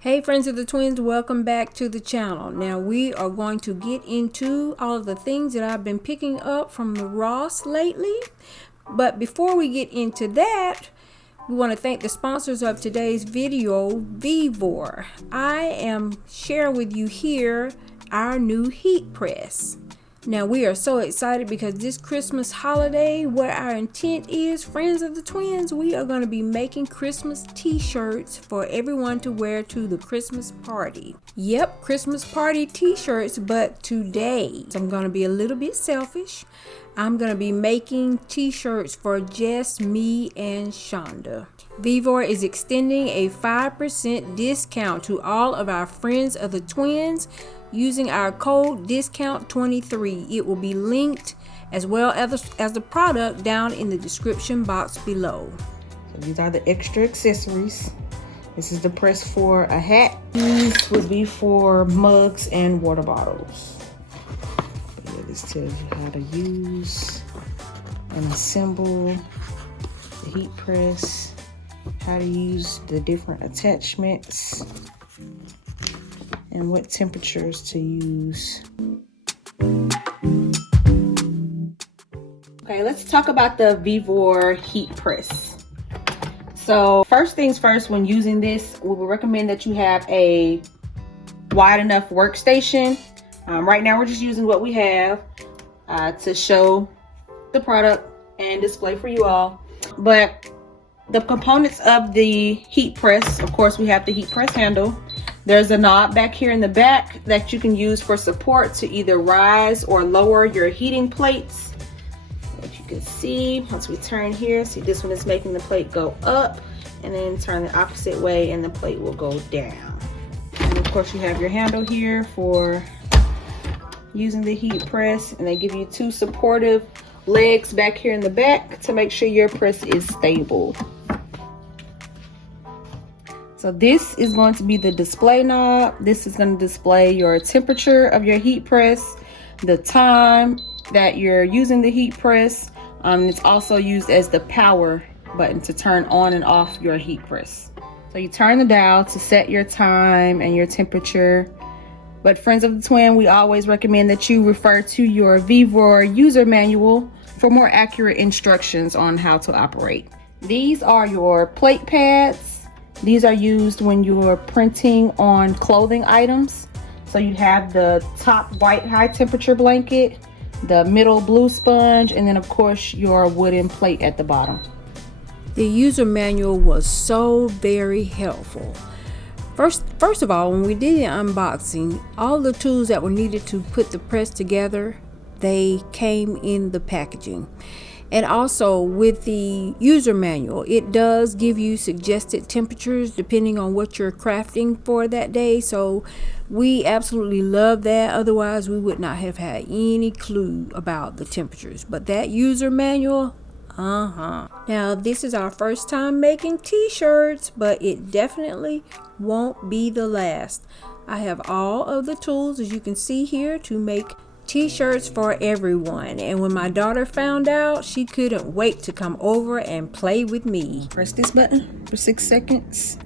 Hey friends of the twins, welcome back to the channel. Now we are going to get into all of the things that I've been picking up from the Ross lately. But before we get into that, we want to thank the sponsors of today's video, Vevor. I am sharing with you here our new heat press. Now we are so excited because this Christmas holiday, what our intent is, friends of the twins, we are going to be making Christmas t-shirts for everyone to wear to the Christmas party. Yep, Christmas party t-shirts, but today I'm going to be a little bit selfish. I'm going to be making t-shirts for just me and Shonda. Vevor is extending a 5% discount to all of our friends of the twins using our code discount23. It will be linked as well as the product down in the description box below. So these are the extra accessories. This is the press for a hat. These would be for mugs and water bottles. But yeah, this tells you how to use and assemble the heat press, how to use the different attachments, and what temperatures to use. Okay, let's talk about the Vevor heat press. So first things first, when using this, we would recommend that you have a wide enough workstation. Right now we're just using what we have to show the product and display for you all. But the components of the heat press, of course, we have the heat press handle. There's a knob back here in the back that you can use for support to either rise or lower your heating plates. If you can see, once we turn here, see this one is making the plate go up, and then turn the opposite way and the plate will go down. And of course you have your handle here for using the heat press, and they give you two supportive legs back here in the back to make sure your press is stable. So this is going to be the display knob. This is going to display your temperature of your heat press, the time that you're using the heat press. It's also used as the power button to turn on and off your heat press. So you turn the dial to set your time and your temperature. But friends of the twin, we always recommend that you refer to your Vevor user manual for more accurate instructions on how to operate. These are your plate pads. These are used when you're printing on clothing items. So you have the top white high temperature blanket, the middle blue sponge, and then of course your wooden plate at the bottom. The user manual was so very helpful. First of all, when we did the unboxing, all the tools that were needed to put the press together, they came in the packaging. And also with the user manual, it does give you suggested temperatures depending on what you're crafting for that day. So we absolutely love that. Otherwise, we would not have had any clue about the temperatures. But that user manual, Now, this is our first time making t-shirts, but it definitely won't be the last. I have all of the tools, as you can see here, to make t-shirts for everyone. And when my daughter found out, she couldn't wait to come over and play with me. Press this button for 6 seconds.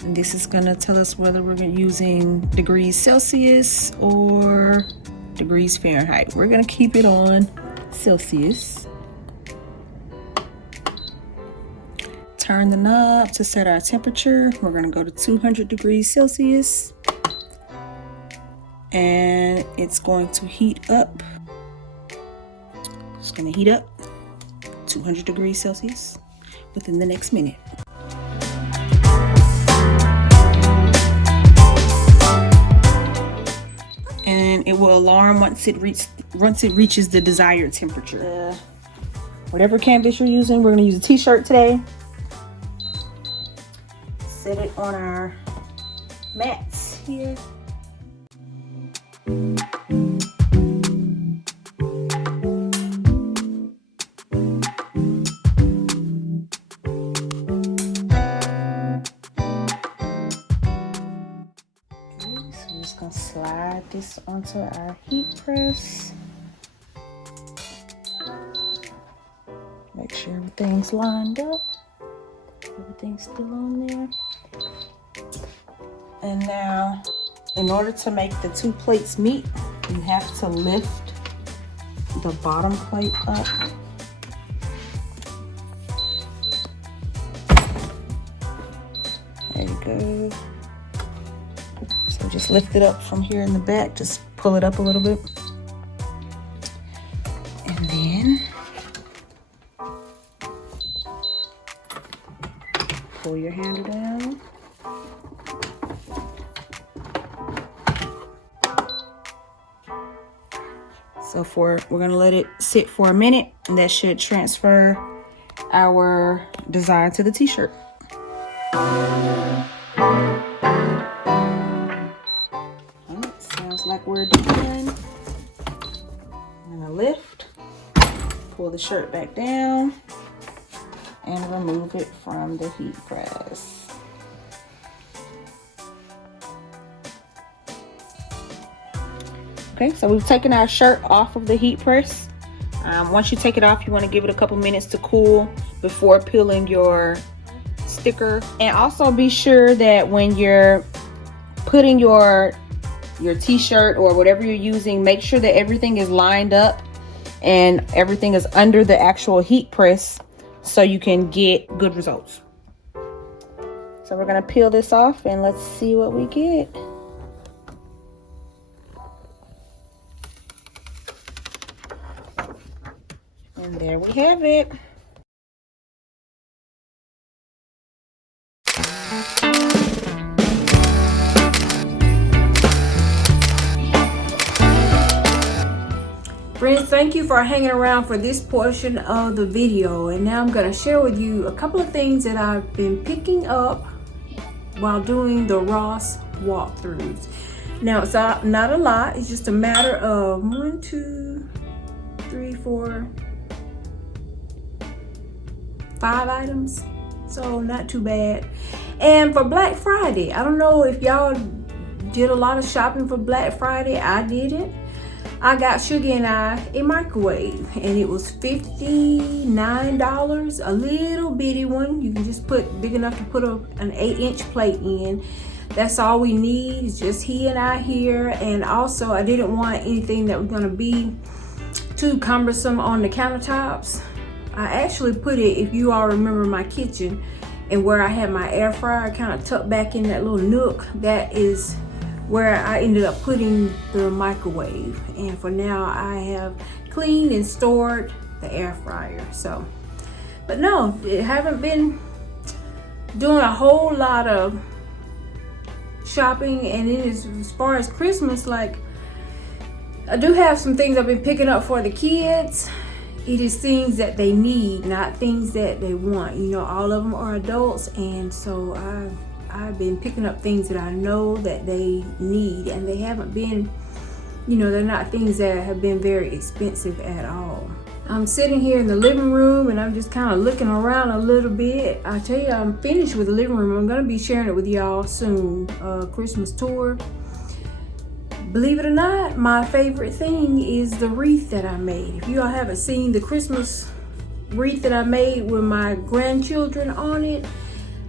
And this is gonna tell us whether we're using degrees Celsius or degrees Fahrenheit. We're gonna keep it on Celsius. Turn the knob to set our temperature. We're gonna go to 200 degrees Celsius. And it's going to heat up. It's going to heat up 200 degrees Celsius within the next minute. And it will alarm once it reaches the desired temperature. Whatever canvas you're using, we're going to use a t-shirt today. Set it on our mats here. Gonna slide this onto our heat press. Make sure everything's lined up. Everything's still on there. And now, in order to make the two plates meet, you have to lift the bottom plate up. There you go. So just lift it up from here in the back, just pull it up a little bit. And then pull your handle down. So we're gonna let it sit for a minute, and that should transfer our design to the t-shirt. Alright, sounds like we're done. I'm gonna lift, pull the shirt back down, and remove it from the heat press. Okay, so we've taken our shirt off of the heat press. Once you take it off, you want to give it a couple minutes to cool before peeling your sticker. And also be sure that when you're putting your t-shirt or whatever you're using, make sure that everything is lined up and everything is under the actual heat press so you can get good results. So we're going to peel this off and let's see what we get. And there we have it. Friends, thank you for hanging around for this portion of the video. And now I'm going to share with you a couple of things that I've been picking up while doing the Ross walkthroughs. Now, it's not a lot. It's just a matter of 1, 2, 3, 4, 5 items. So not too bad. And for Black Friday, I don't know if y'all did a lot of shopping for Black Friday. I didn't. I got Sugar and I a microwave, and it was $59, a little bitty one. You can just put big enough to put an 8-inch plate in. That's all we need. It's just he and I here. And also, I didn't want anything that was going to be too cumbersome on the countertops. I actually put it, if you all remember my kitchen and where I had my air fryer kind of tucked back in that little nook, that is where I ended up putting the microwave. And for now, I have cleaned and stored the air fryer. So, but no, I haven't been doing a whole lot of shopping. And it is, as far as Christmas, like, I do have some things I've been picking up for the kids. It is things that they need, not things that they want. You know, all of them are adults, and so I've been picking up things that I know that they need, and they haven't been, you know, they're not things that have been very expensive at all. I'm sitting here in the living room and I'm just kind of looking around a little bit. I tell you, I'm finished with the living room. I'm going to be sharing it with y'all soon, Christmas tour. Believe it or not, my favorite thing is the wreath that I made. If you all haven't seen the Christmas wreath that I made with my grandchildren on it,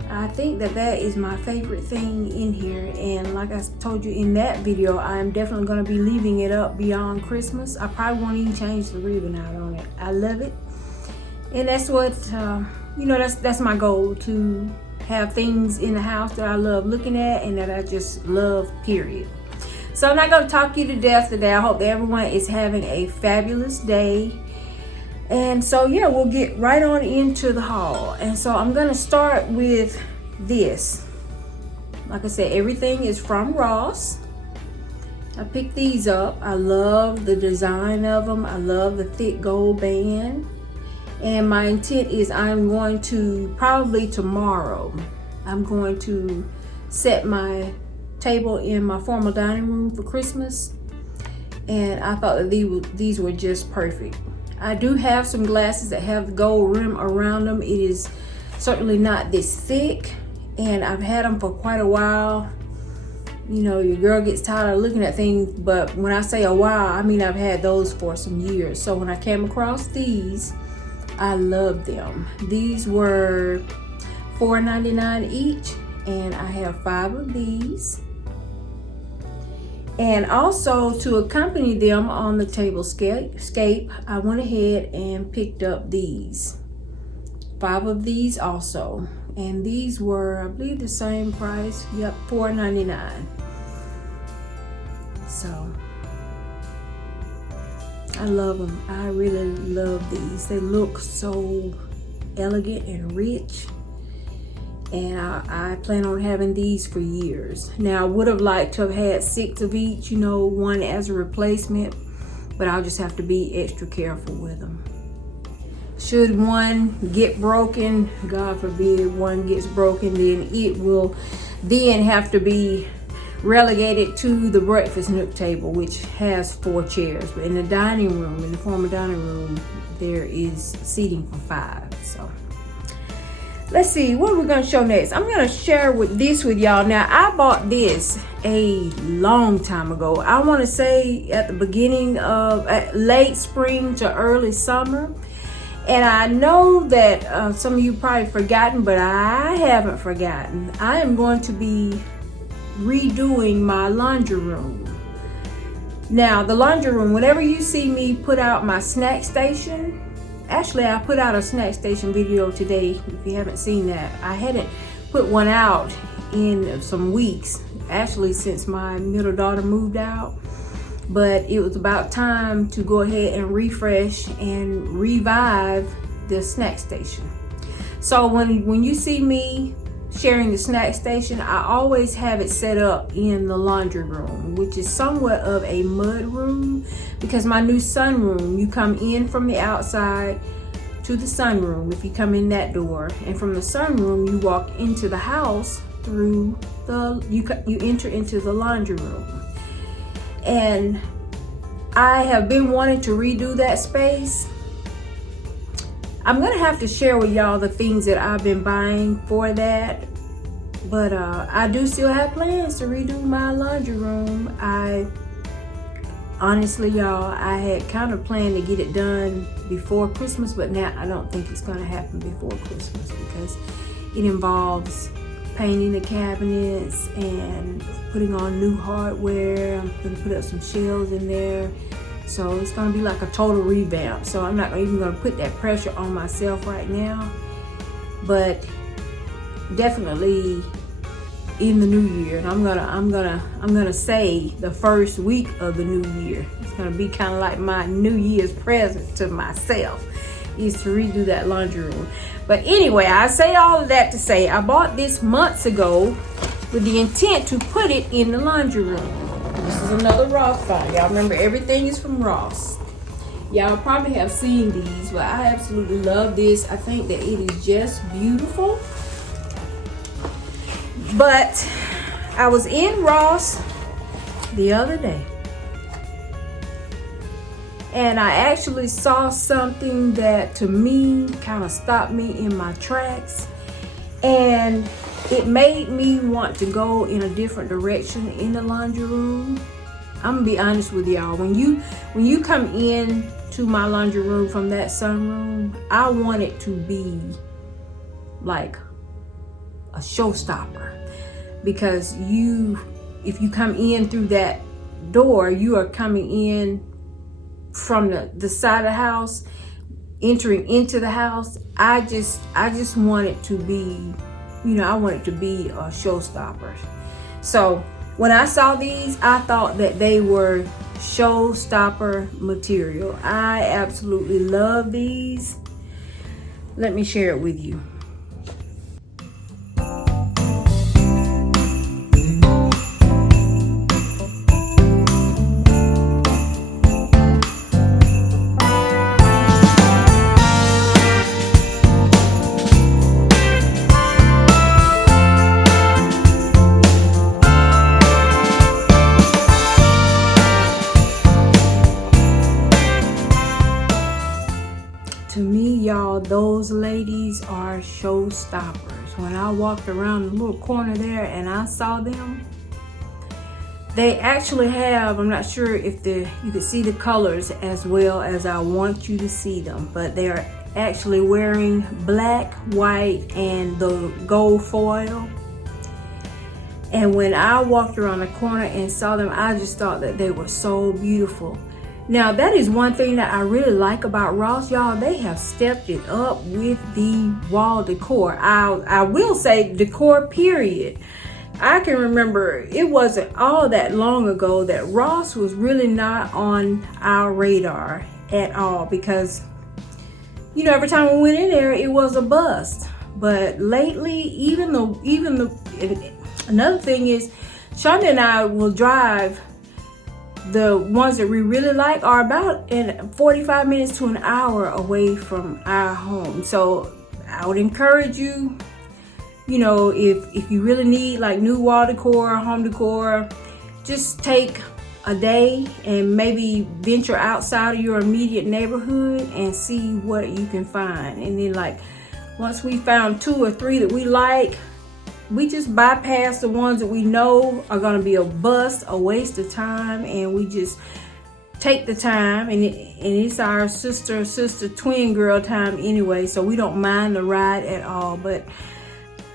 I think that is my favorite thing in here. And like I told you in that video, I'm definitely going to be leaving it up beyond Christmas. I probably won't even change the ribbon out on it. I love it. And that's what, you know, that's my goal, to have things in the house that I love looking at and that I just love, period. So I'm not going to talk you to death today. I hope that everyone is having a fabulous day. And so, yeah, we'll get right on into the haul. And so I'm going to start with this. Like I said, everything is from Ross. I picked these up. I love the design of them. I love the thick gold band. And my intent is I'm going to, probably tomorrow, I'm going to set my table in my formal dining room for Christmas. And I thought that these were just perfect. I do have some glasses that have the gold rim around them. It is certainly not this thick, and I've had them for quite a while. You know, your girl gets tired of looking at things, but when I say a while, I mean I've had those for some years. So when I came across these, I loved them. These were $4.99 each, and I have 5 of these. And also to accompany them on the table scape, I went ahead and picked up these 5 of these also, and these were, I believe, the same price. Yep, $4.99. So I love them. I really love these. They look so elegant and rich, and I plan on having these for years. Now, I would have liked to have had 6 of each, you know, one as a replacement, but I'll just have to be extra careful with them. Should one get broken, God forbid one gets broken, then it will then have to be relegated to the breakfast nook table, which has 4 chairs. But in the dining room, in the former dining room, there is seating for 5. So let's see, what are we going to show next? I'm going to share this with y'all. Now, I bought this a long time ago. I want to say at the beginning of late spring to early summer. And I know that some of you probably forgotten, but I haven't forgotten. I am going to be redoing my laundry room. Now, the laundry room, whenever you see me put out my snack station, actually I put out a snack station video today. If you haven't seen that, I hadn't put one out in some weeks, actually since my middle daughter moved out. But it was about time to go ahead and refresh and revive the snack station. So when you see me sharing the snack station, I always have it set up in the laundry room, which is somewhat of a mud room, because my new sunroom, you come in from the outside to the sunroom if you come in that door, and from the sunroom you walk into the house through you enter into the laundry room. And I have been wanting to redo that space. I'm gonna have to share with y'all the things that I've been buying for that, but I do still have plans to redo my laundry room. Honestly, y'all, I had kind of planned to get it done before Christmas, but now I don't think it's gonna happen before Christmas, because it involves painting the cabinets and putting on new hardware. I'm gonna put up some shelves in there, so it's gonna be like a total revamp. So I'm not even gonna put that pressure on myself right now, but definitely in the new year. And I'm gonna say the first week of the new year, it's gonna be kind of like my New Year's present to myself, is to redo that laundry room. But anyway, I say all of that to say I bought this months ago with the intent to put it in the laundry room. This is another Ross find. Y'all remember, everything is from Ross. Y'all probably have seen these, but I absolutely love this. I think that it is just beautiful. But I was in Ross the other day, and I actually saw something that to me kind of stopped me in my tracks, and it made me want to go in a different direction in the laundry room. I'm gonna be honest with y'all. When you come in to my laundry room from that sunroom, I want it to be like a showstopper, because if you come in through that door, you are coming in from the side of the house, entering into the house. I just want it to be, I want it to be a showstopper. So when I saw these, I thought that they were showstopper material. I absolutely love these. Let me share it with you. To me, y'all, those ladies are showstoppers. When I walked around the little corner there and I saw them, they actually have, I'm not sure if you could see the colors as well as I want you to see them, but they are actually wearing black, white, and the gold foil. And when I walked around the corner and saw them, I just thought that they were so beautiful. Now, that is one thing that I really like about Ross, y'all. They have stepped it up with the wall decor. I will say decor, period. I can remember it wasn't all that long ago that Ross was really not on our radar at all, because, you know, every time we went in there, it was a bust. But lately, even the another thing is, Shonda and I will drive. The ones that we really like are about in 45 minutes to an hour away from our home. So I would encourage you, you know, if you really need like new wall decor, home decor, just take a day and maybe venture outside of your immediate neighborhood and see what you can find. And then, like, once we found 2 or 3 that we like, we just bypass the ones that we know are going to be a bust, a waste of time, and we just take the time. And it's our sister twin girl time anyway, so we don't mind the ride at all. But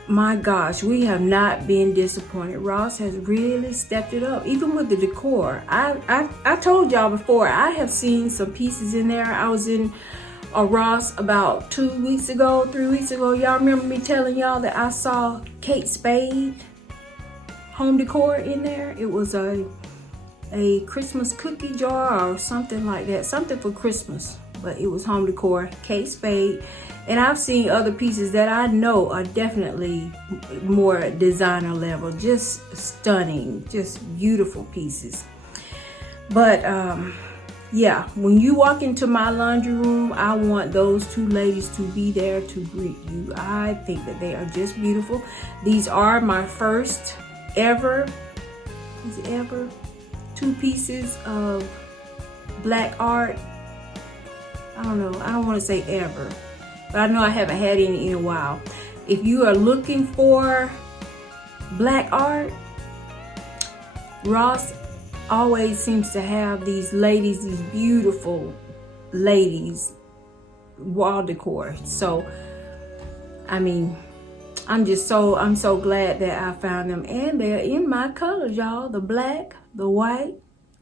my gosh, we have not been disappointed. Ross has really stepped it up, even with the decor. I told y'all before, I have seen some pieces in there. I was in a Ross about 3 weeks ago. Y'all remember me telling y'all that I saw Kate Spade home decor in there? It was a Christmas cookie jar or something like that, something for Christmas, but it was home decor, Kate Spade. And I've seen other pieces that I know are definitely more designer level, just stunning, just beautiful pieces. But yeah, when you walk into my laundry room, I want those 2 ladies to be there to greet you. I think that they are just beautiful. These are my first ever 2 pieces of black art. I don't know, I don't want to say ever, but I know I haven't had any in a while. If you are looking for black art, Ross always seems to have these ladies, these beautiful ladies wall decor. So I mean, I'm so glad that I found them, and they're in my colors, y'all, the black, the white,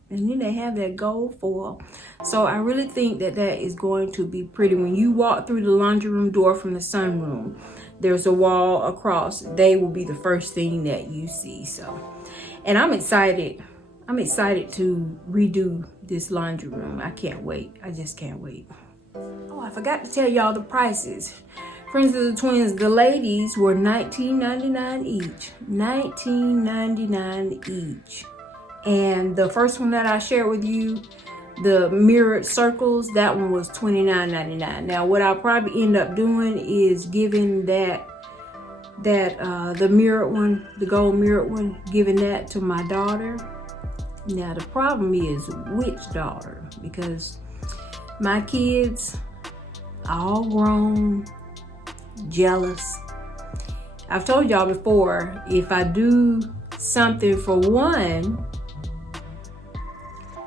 and then they have that gold foil. So I really think that that is going to be pretty. When you walk through the laundry room door from the sunroom, there's a wall across. They will be the first thing that you see. So, and I'm excited to redo this laundry room. I can't wait. I just can't wait. Oh, I forgot to tell y'all the prices. Friends of the Twins, the ladies were $19.99 each. $19.99 each. And the first one that I shared with you, the mirrored circles, that one was $29.99. Now, what I'll probably end up doing is giving the mirrored one, the gold mirrored one, giving that to my daughter. Now, the problem is which daughter, because my kids are all grown, jealous. I've told y'all before, if I do something for one,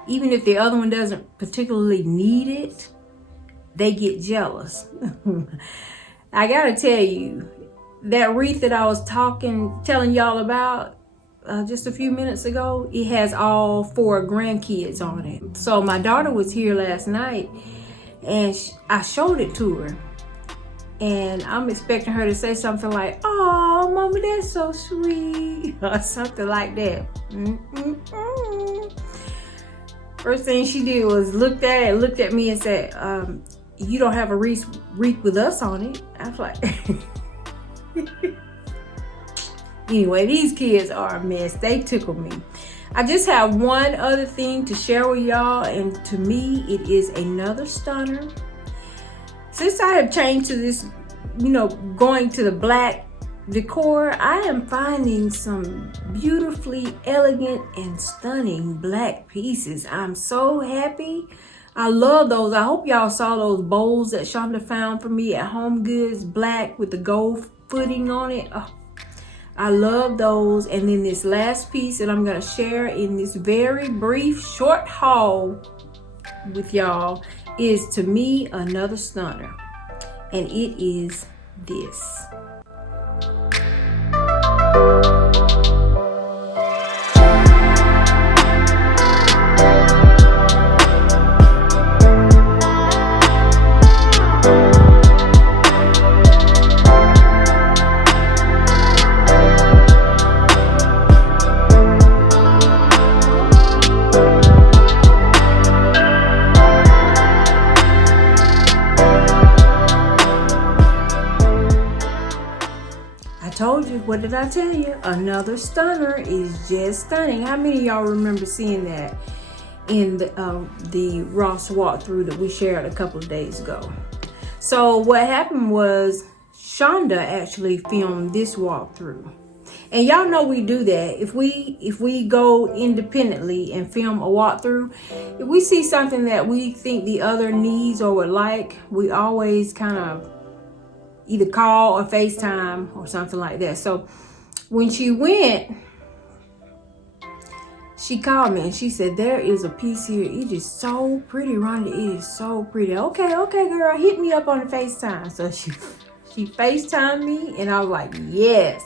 even if the other one doesn't particularly need it, they get jealous. I gotta tell you, that wreath that I was telling y'all about just a few minutes ago, it has all 4 grandkids on it. So my daughter was here last night, and I showed it to her, and I'm expecting her to say something like, "Oh, Mama, that's so sweet," or something like that. First thing she did was looked at me and said, "You don't have a wreath with us on it." I was like, anyway, these kids are a mess. They tickle me. I just have one other thing to share with y'all, and to me, it is another stunner. Since I have changed to this, going to the black decor, I am finding some beautifully elegant and stunning black pieces. I'm so happy. I love those. I hope y'all saw those bowls that Shonda found for me at Home Goods, black with the gold footing on it. Oh, I love those. And then this last piece that I'm going to share in this very brief short haul with y'all is, to me, another stunner. and it is this. Told you, what did I tell you? Another stunner is just stunning. How many of y'all remember seeing that in the Ross walkthrough that we shared a couple of days ago? So what happened was Shonda actually filmed this walkthrough. And y'all know we do that. If we go independently and film a walkthrough, if we see something that we think the other needs or would like, we always kind of either call or FaceTime or something like that. So when she went, she called me and she said, there is a piece here. It is so pretty, Rhonda. It is so pretty. Okay, girl, hit me up on the FaceTime. So she FaceTimed me and I was like, yes.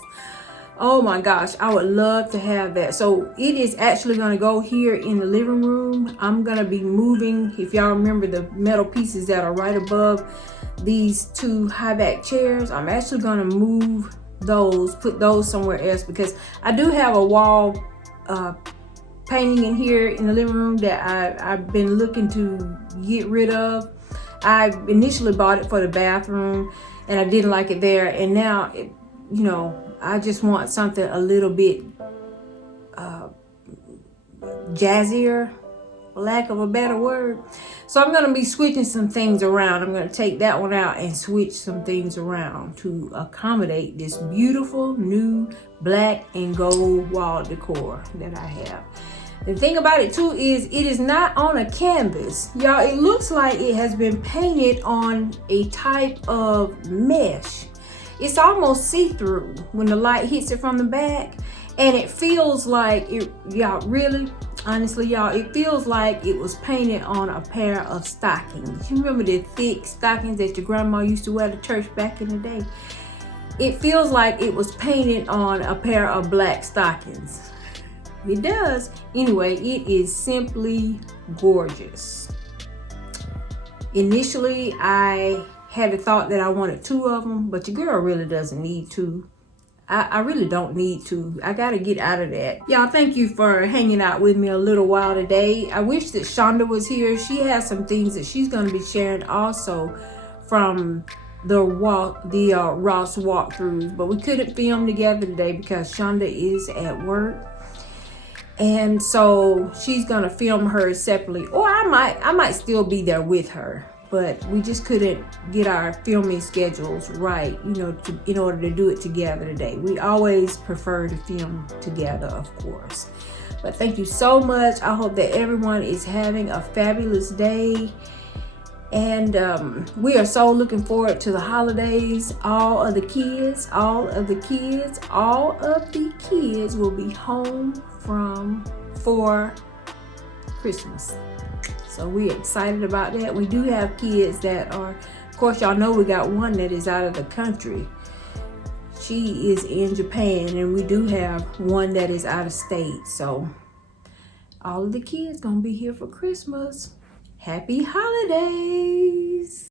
Oh my gosh, I would love to have that. So it is actually going to go here in the living room. I'm going to be moving, if y'all remember the metal pieces that are right above these two high back chairs, I'm actually going to move those, put those somewhere else, because I do have a wall painting in here in the living room that I've been looking to get rid of. I initially bought it for the bathroom and I didn't like it there, and now I just want something a little bit jazzier, for lack of a better word. So I'm going to be switching some things around. I'm going to take that one out and switch some things around to accommodate this beautiful new black and gold wall decor that I have. The thing about it too is it is not on a canvas. Y'all, it looks like it has been painted on a type of mesh. It's almost see-through when the light hits it from the back, and it feels like it, y'all, really, honestly, y'all, it feels like it was painted on a pair of stockings. You remember the thick stockings that your grandma used to wear to church back in the day? It feels like it was painted on a pair of black stockings. It does. Anyway, it is simply gorgeous. Initially, I had the thought that I wanted two of them, but your girl really doesn't need two. I really don't need to. I gotta get out of that. Y'all, thank you for hanging out with me a little while today. I wish that Shonda was here. She has some things that she's gonna be sharing also from the Ross walkthroughs, but we couldn't film together today because Shonda is at work. And so she's gonna film hers separately, or I might still be there with her. But we just couldn't get our filming schedules right, in order to do it together today. We always prefer to film together, of course. But thank you so much. I hope that everyone is having a fabulous day. And we are so looking forward to the holidays. All of the kids will be home for Christmas. So we're excited about that. We do have kids that are, of course, y'all know we got one that is out of the country. She is in Japan, and we do have one that is out of state. So all of the kids gonna be here for Christmas. Happy holidays.